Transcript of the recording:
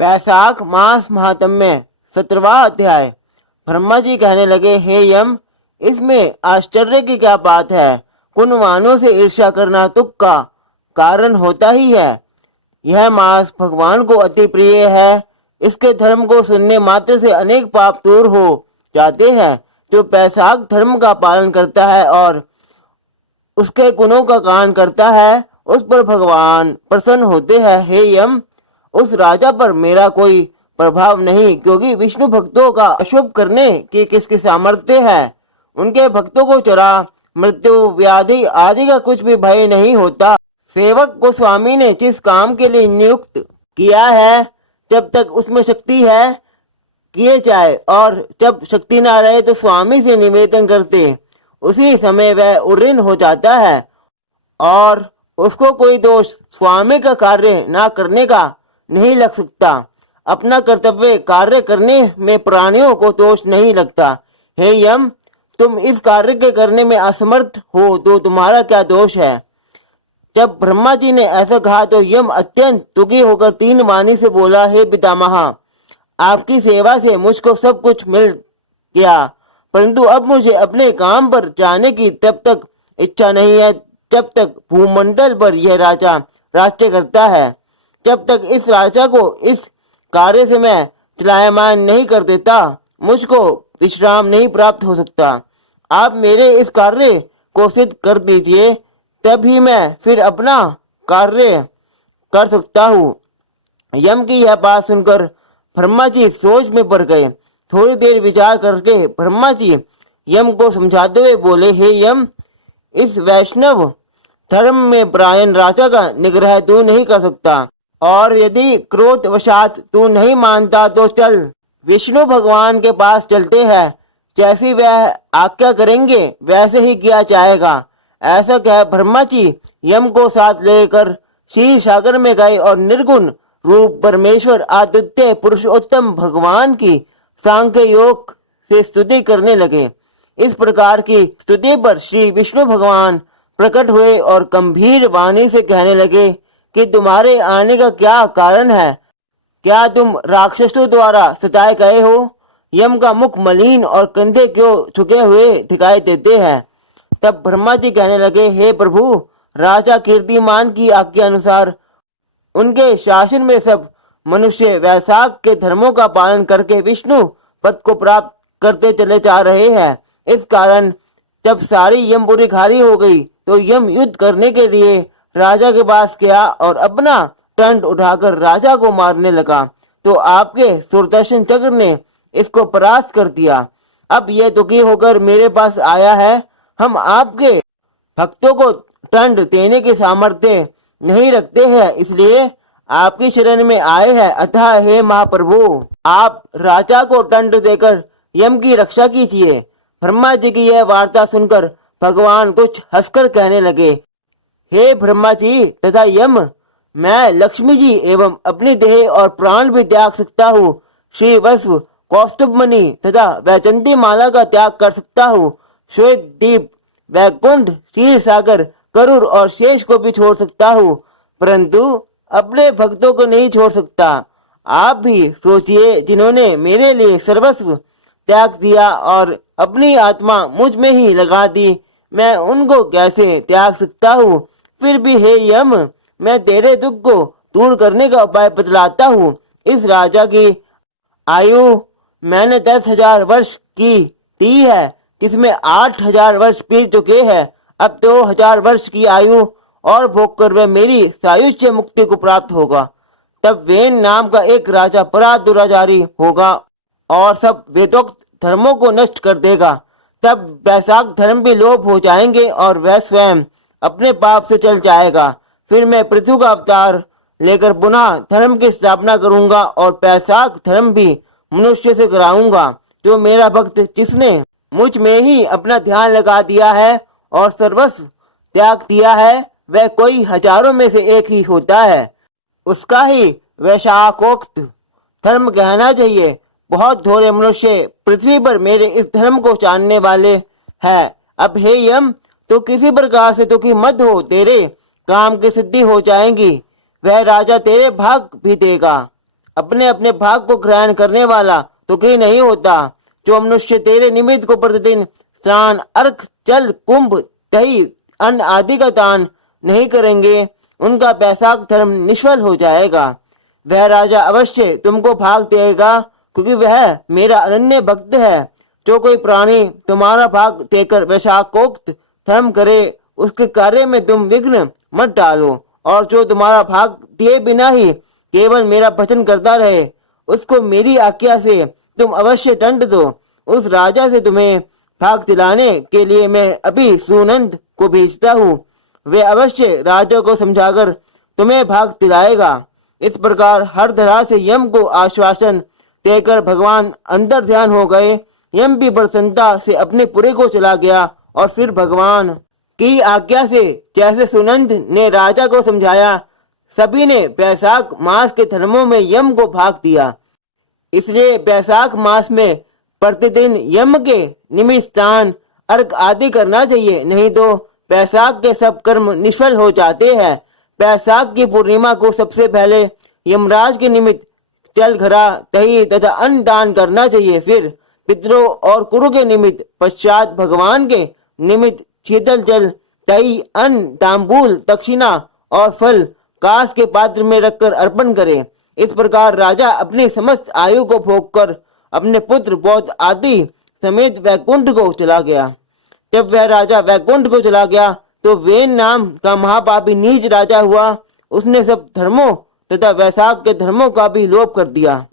वैशाख मास महात्म्य 17वां अध्याय। ब्रह्मा जी कहने लगे, हे यम, इसमें आश्चर्य की क्या बात है। कुनवानों से ईर्ष्या करना तुक का कारण होता ही है। यह मास भगवान को अति प्रिय है। इसके धर्म को सुनने मात्र से अनेक पाप दूर हो जाते हैं। जो वैशाख धर्म का पालन करता है और उसके गुणों का गान करता है, उस पर भगवान प्रसन्न होते हैं। हे यम, उस राजा पर मेरा कोई प्रभाव नहीं, क्योंकि विष्णु भक्तों का अशुभ करने की किसकी सामर्थ्य है। उनके भक्तों को चरा मृत्यु व्याधि आदि का कुछ भी भय नहीं होता। सेवक को स्वामी ने जिस काम के लिए नियुक्त किया है, जब तक उसमें शक्ति है किए जाए, और जब शक्ति ना रहे तो स्वामी से निवेदन करते, उसी समय वह उऋण हो जाता है और उसको कोई दोष स्वामी का कार्य ना करने का नहीं लग सकता। अपना कर्तव्य कार्य करने में प्राणियों को दोष नहीं लगता। हे यम, तुम इस कार्य के करने में असमर्थ हो तो तुम्हारा क्या दोष है। जब ब्रह्मा जी ने ऐसा कहा तो यम अत्यंत दुखी होकर 3 वाणी से बोला, हे पितामह, आपकी सेवा से मुझको सब कुछ मिल गया, परंतु अब मुझे अपने काम पर जाने की तब तक इच्छा नहीं है जब तक भूमंडल पर यह राजा राज्य करता है। जब तक इस राजा को इस कार्य से मैं चलायमान नहीं कर देता, मुझको विश्राम नहीं प्राप्त हो सकता। आप मेरे इस कार्य को सिद्ध कर दीजिए, तभी मैं फिर अपना कार्य कर सकता हूँ। यम की यह बात सुनकर ब्रह्मा जी सोच में पड़ गए। थोड़ी देर विचार करके ब्रह्मा जी यम को समझाते हुए बोले, हे यम, इस वैष्णव धर्म में ब्रायन राजा का निग्रह तू नहीं कर सकता, और यदि क्रोध वशात तू नहीं मानता तो चल, विष्णु भगवान के पास चलते हैं। जैसी वह आज्ञा करेंगे वैसे ही किया जाएगा। ऐसा कह ब्रह्मा जी यम को साथ लेकर क्षीर सागर में गए और निर्गुण रूप परमेश्वर आदित्य पुरुषोत्तम भगवान की सांख्य योग से स्तुति करने लगे। इस प्रकार की स्तुति पर श्री विष्णु भगवान प्रकट हुए और गंभीर वाणी से कहने लगे कि तुम्हारे आने का क्या कारण है। क्या तुम राक्षसों द्वारा सताए गए हो। यम का मुख मलिन और कंधे क्यों झुके हुए दिखाई देते हैं। तब ब्रह्मा जी कहने लगे, हे प्रभु, राजा कीर्तिमान की आज्ञा अनुसार उनके शासन में सब मनुष्य वैशाख के धर्मों का पालन करके विष्णु पद को प्राप्त करते चले जा रहे हैं। इस कारण जब सारी यमपुरी खाली हो गई तो यम युद्ध करने के लिए राजा के पास गया और अपना दंड उठाकर राजा को मारने लगा, तो आपके सुदर्शन चक्र ने इसको परास्त कर दिया। अब यह दुखी होकर मेरे पास आया है। हम आपके भक्तों को दंड देने की सामर्थ्य नहीं रखते हैं, इसलिए आपकी शरण में आए हैं। अतः हे महाप्रभु, आप राजा को दंड देकर यम की रक्षा कीजिए। ब्रह्मा जी की यह वार्ता सुनकर भगवान कुछ हंसकर कहने लगे, हे ब्रह्मा जी तथा यम, मैं लक्ष्मी जी एवं अपनी देह और प्राण भी त्याग सकता हूँ। श्री वस्व, कौस्तुभ मणि तथा वैजंती माला का त्याग कर सकता हूँ। श्वेत दीप, वैकुंठ, क्षीर सागर, करूर और शेष को भी छोड़ सकता हूँ, परंतु अपने भक्तों को नहीं छोड़ सकता। आप भी सोचिए, जिन्होंने मेरे लिए सर्वस्व त्याग दिया और अपनी आत्मा मुझ में ही लगा दी, मैं उनको कैसे त्याग सकता हूँ। फिर भी हे यम, मैं तेरे दुख को दूर करने का उपाय बतलाता हूँ। इस राजा की आयु मैंने 10,000 वर्ष की दी है, जिसमें 8,000 वर्ष बीत चुके हैं। अब 2,000 वर्ष की आयु और भोग कर वह मेरी सायुज्य मुक्ति को प्राप्त होगा। तब वेन नाम का एक राजा बड़ा दुराचारी होगा और सब वेदोक्त धर्मों को नष्ट कर देगा। तब वैशाख धर्म भी लोप हो जाएंगे और वह स्वयं अपने पाप से चल जाएगा। फिर मैं पृथ्वी का अवतार लेकर पुनः धर्म की स्थापना करूंगा और वैशाख धर्म भी मनुष्य से कराऊंगा। जो मेरा भक्त, जिसने मुझ में ही अपना ध्यान लगा दिया है और सर्वस्व त्याग दिया है, वह कोई हजारों में से एक ही होता है। उसका ही वैशाखोक्त धर्म कहना चाहिए। बहुत थोड़े मनुष्य पृथ्वी पर मेरे इस धर्म को जानने वाले हैं। अब हे यम, तो किसी प्रकार से दुखी मत हो, तेरे काम की सिद्धि हो जाएगी। वह राजा तेरे भाग भी देगा। अपने अपने भाग को ग्रहण करने वाला तो कोई नहीं होता। जो मनुष्य तेरे निमित्त को प्रतिदिन स्नान, अर्घ, जल, कुंभ, दही, अन्न आदि का दान नहीं करेंगे, उनका वैशाख धर्म निष्फल हो जाएगा। वह राजा अवश्य तुमको भाग देगा, क्योंकि वह मेरा अनन्य भक्त है। जो कोई प्राणी तुम्हारा भाग देकर वैशाखोक्त धर्म करे, उसके कार्य में तुम विघ्न मत डालो, और जो तुम्हारा भाग दिए बिना ही केवल मेरा भजन करता रहे, उसको मेरी आज्ञा से तुम अवश्य दंड दो। उस राजा से तुम्हें भाग दिलाने के लिए मैं अभी सुनंद को भेजता हूँ। वे अवश्य राजा को समझाकर तुम्हें भाग दिलाएगा। इस प्रकार हर तरह से यम को आश्वासन देकर भगवान अंदर ध्यान हो गए। यम भी प्रसन्नता से अपने पुरे को चला गया और फिर भगवान की आज्ञा से जैसे सुनंद ने राजा को समझाया, सभी ने वैशाख मास के धर्मों में यम को भाग दिया। इसलिए वैशाख मास में प्रतिदिन यम के निमित्त स्नान, अर्घ आदि करना चाहिए, नहीं तो वैशाख के सब कर्म निष्फल हो जाते हैं। वैशाख की पूर्णिमा को सबसे पहले यमराज के निमित्त जल, घरा, दही तथा अन्न दान करना चाहिए। फिर पितरों और कुरु के निमित्त, पश्चात भगवान के निमित्त शीतल जल, दही, अन्न, तांबूल, दक्षिणा और फल कांस के पात्र में रखकर अर्पण करें। इस प्रकार राजा अपनी समस्त आयु को भोगकर अपने पुत्र, पौत्र आदि समेत वैकुंठ को चला गया। जब वह राजा वैकुंठ को चला गया तो वेन नाम का महापापी नीच राजा हुआ। उसने सब धर्मों तथा वैशाख के धर्मों का भी लोप कर दिया।